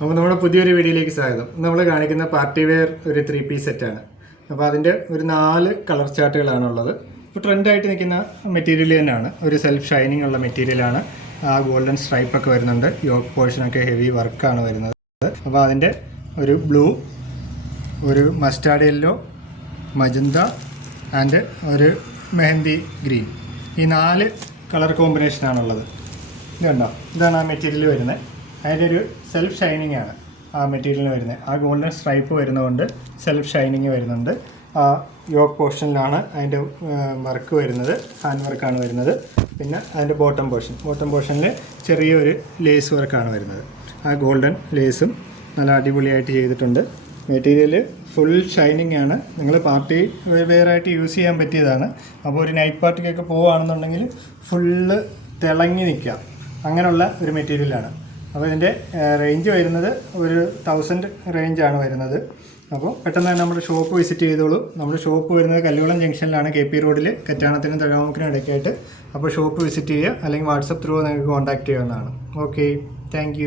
അപ്പോൾ നമ്മുടെ പുതിയൊരു വീഡിയോയിലേക്ക് സ്വാഗതം. നമ്മൾ കാണിക്കുന്ന പാർട്ടി വെയർ ഒരു 3 പീസ് സെറ്റാണ്. അപ്പോൾ അതിൻ്റെ ഒരു 4 കളർ ചാർട്ടുകളാണുള്ളത്. ഇപ്പോൾ ട്രെൻഡായിട്ട് നിൽക്കുന്ന മെറ്റീരിയൽ തന്നെയാണ്, ഒരു സെൽഫ് ഷൈനിങ് ഉള്ള മെറ്റീരിയലാണ്. ആ ഗോൾഡൻ സ്ട്രൈപ്പൊക്കെ വരുന്നുണ്ട്, യോക്ക് പോർഷനൊക്കെ ഹെവി വർക്കാണ് വരുന്നത്. അപ്പോൾ അതിൻ്റെ ഒരു ബ്ലൂ, ഒരു മസ്റ്റാർഡ് യെല്ലോ, മജന്ത ആൻഡ് ഒരു മെഹന്തി ഗ്രീൻ, ഈ 4 കളർ കോമ്പിനേഷനാണുള്ളത്. ഇതുണ്ടോ, ഇതാണ് ആ മെറ്റീരിയൽ വരുന്നത്. അതിൻ്റെ ഒരു സെൽഫ് ഷൈനിങ് ആണ് ആ മെറ്റീരിയലിന് വരുന്നത്. ആ ഗോൾഡൻ സ്ട്രൈപ്പ് വരുന്നതുകൊണ്ട് സെൽഫ് ഷൈനിങ് വരുന്നുണ്ട്. ആ യോക്ക് പോർഷനിലാണ് അതിൻ്റെ വർക്ക് വരുന്നത്, ഹാൻഡ് വർക്കാണ് വരുന്നത്. പിന്നെ അതിൻ്റെ ബോട്ടം പോർഷനിൽ ചെറിയൊരു ലേസ് വർക്കാണ് വരുന്നത്. ആ ഗോൾഡൻ ലേസും നല്ല അടിപൊളിയായിട്ട് ചെയ്തിട്ടുണ്ട്. മെറ്റീരിയൽ ഫുൾ ഷൈനിങ് ആണ്. നിങ്ങൾ പാർട്ടി വെയറായിട്ട് യൂസ് ചെയ്യാൻ പറ്റിയതാണ്. അപ്പോൾ ഒരു നൈറ്റ് പാർട്ടിക്കൊക്കെ പോവുകയാണെന്നുണ്ടെങ്കിൽ ഫുള്ള് തിളങ്ങി നിൽക്കാം, അങ്ങനെയുള്ള ഒരു മെറ്റീരിയലാണ്. അപ്പോൾ ഇതിൻ്റെ റേഞ്ച് വരുന്നത് ഒരു 1000 റേഞ്ചാണ് വരുന്നത്. അപ്പോൾ പെട്ടെന്ന് തന്നെ നമ്മുടെ ഷോപ്പ് വിസിറ്റ് ചെയ്തോളൂ. നമ്മുടെ ഷോപ്പ് വരുന്നത് കല്ലുകുളം ജംഗ്ഷനിലാണ്, KP റോഡിൽ, കറ്റാണത്തിനും തഴവാമുക്കിനും ഇടയ്ക്കായിട്ട്. അപ്പോൾ ഷോപ്പ് വിസിറ്റ് ചെയ്യുക, അല്ലെങ്കിൽ വാട്സപ്പ് ത്രൂ നിങ്ങൾക്ക് കോൺടാക്റ്റ് ചെയ്യാവുന്നതാണ്. Okay, thank